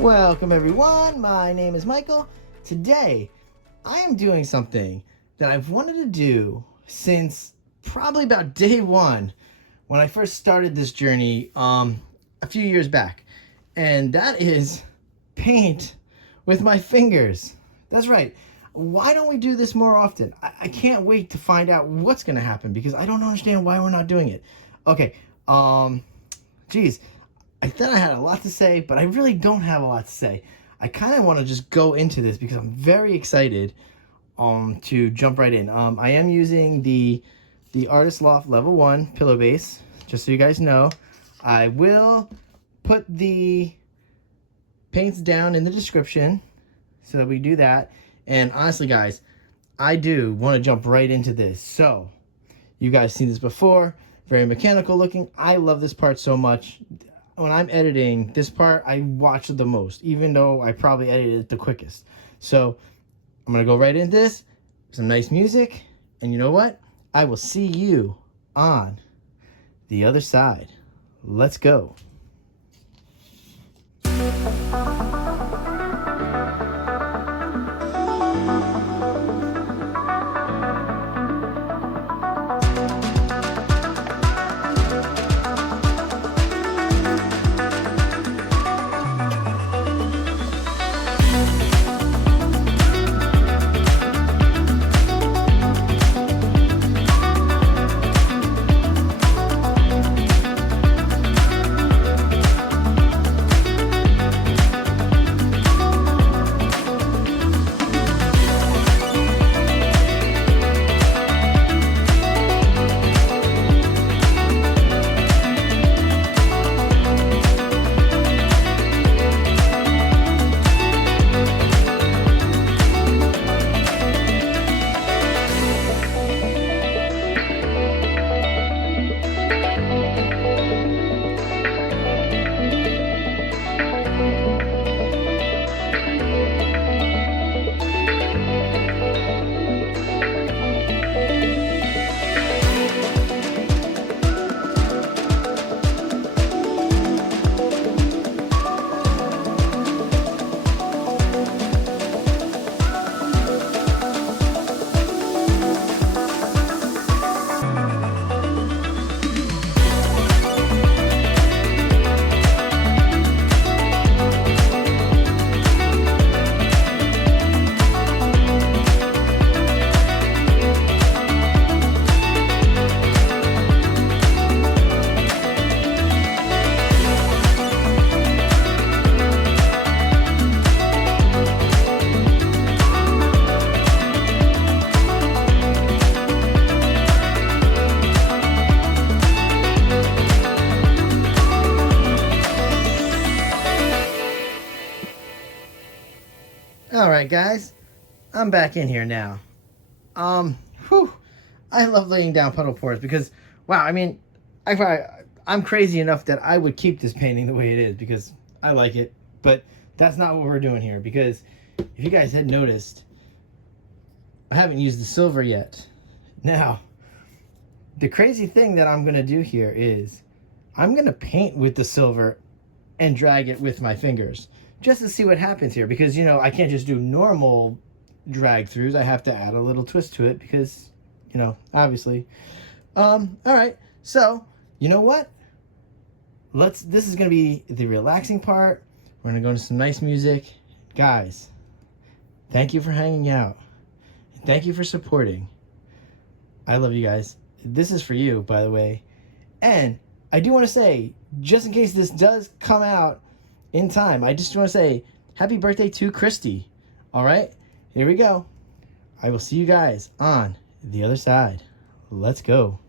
Welcome everyone, my name is Michael. Today, I am doing something that I've wanted to do since probably about day one when I first started this journey a few years back. And that is paint with my fingers. That's right. Why don't we do this more often? I can't wait to find out what's gonna happen because I don't understand why we're not doing it. Okay, geez. I thought I had a lot to say, but I really don't have a lot to say. I kind of want to just go into this because I'm very excited to jump right in. I am using the Artist Loft Level 1 pillow base, just so you guys know. I will put the paints down in the description so that we do that. And honestly, guys, I do want to jump right into this. So, you guys seen this before, very mechanical looking. I love this part so much. When I'm editing this part, I watch it the most, even though I probably edited it the quickest. So I'm gonna go right into this, some nice music, and you know what? I will see you on the other side. Let's go. Alright guys, I'm back in here now. I love laying down puddle pours because, wow, I mean, I'm crazy enough that I would keep this painting the way it is because I like it, but that's not what we're doing here because if you guys had noticed, I haven't used the silver yet. Now, the crazy thing that I'm going to do here is I'm going to paint with the silver and drag it with my fingers, just to see what happens here, because, you know, I can't just do normal drag throughs. I have to add a little twist to it because, you know, obviously. All right, so, you know what? This is going to be the relaxing part. We're going to go into some nice music. Guys, thank you for hanging out. Thank you for supporting. I love you guys. This is for you, by the way. And I do want to say, just in case this does come out in time, I just want to say happy birthday to Christy. All right, here we go. I will see you guys on the other side. Let's go.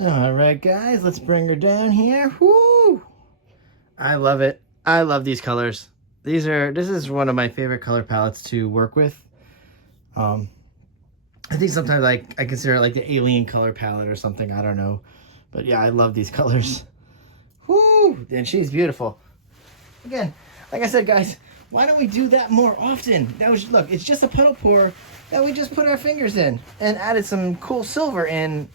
All right, guys, let's bring her down here. Woo! I love it. I love these colors. This is one of my favorite color palettes to work with. I think sometimes I consider it like the alien color palette or something. I don't know. But yeah, I love these colors. Woo! And she's beautiful. Again, like I said, guys, why don't we do that more often? Look, it's just a puddle pour that we just put our fingers in and added some cool silver in,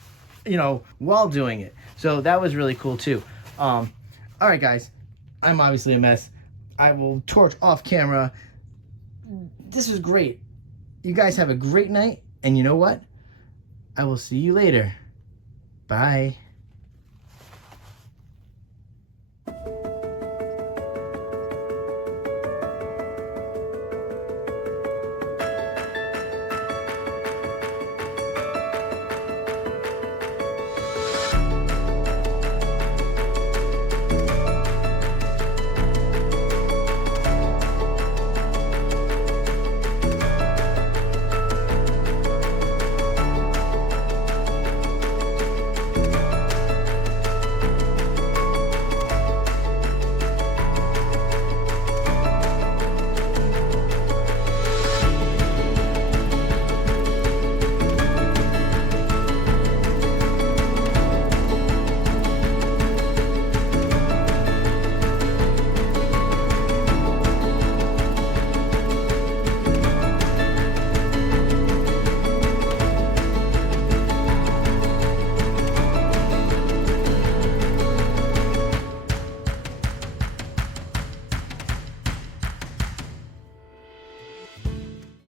you know, while doing it. So that was really cool too. All right, guys, I'm obviously a mess. I will torch off camera. This was great. You guys have a great night. And you know what? I will see you later. Bye.